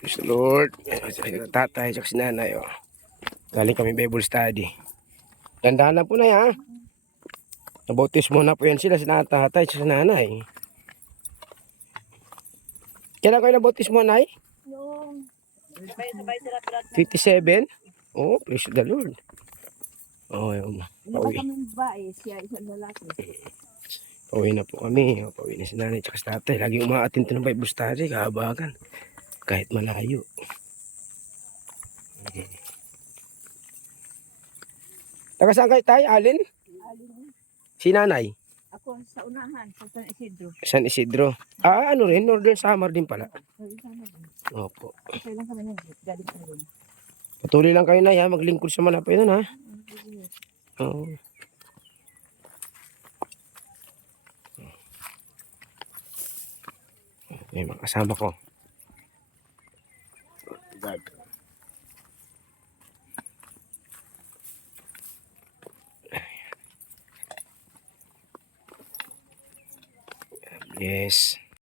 Praise the Lord. Tatay, tsaka si nanay, oh. Galing kami Bible study. Dandahan lang po na ha. Nabautis muna po yan sila, si tatay, tsaka si nanay. Kailan kayo nabautis mo, nay? Yung sabay-sabay sila brad. 57? Oh, praise the Lord. Oh, yun. Iba kami babae, siya isang lalaki. Pauwi na po kami. Pauwi na si nanay tsaka si tatay. Lagi umaatin to ng Bible study, kahabagan. Kahit malayo. Taga saan kayo tayo, Alin? Alin, Si nanay? ako sa unahan, sa San Isidro. San Isidro. Ah, ano rin? Northern Samar din pala. Opo. Kasi lang kami nung galing sa rin. Patuloy lang kayo na ha. Maglingkod sa manapay nun ha. Oo. May mga kasama ko. God. Yes.